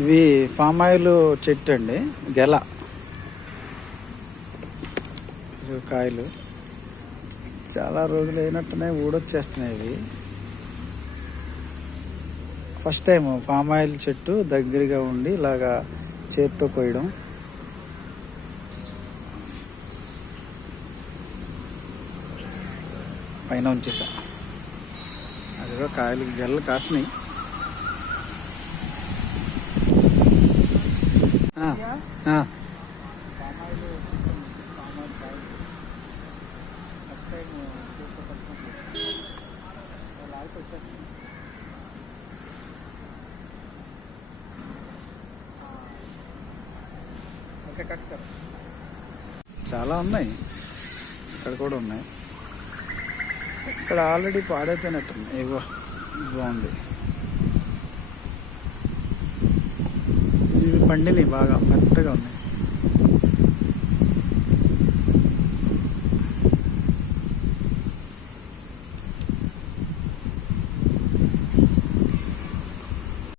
ఇవి palm oil చెట్టు అండి, గెల. ఇవి కాయలు చాలా రోజులు అయినట్టునే ఊడొచ్చేస్తున్నాయి ఇవి. ఫస్ట్ టైం పామ్ ఆయిల్ చెట్టు దగ్గరగా ఉండి ఇలాగా చేత్తో కోయడం. పైన ఉంచేసా, అదిగో కాయలు గెలలు కాసినాయి. చాలా ఉన్నాయి, ఇక్కడ కూడా ఉన్నాయి. ఇక్కడ ఆల్రెడీ పాడైపోయినట్టుంది. ఇగో బాగుంది. ఇవి పండినవి బాగా మెత్తగా ఉన్నాయి.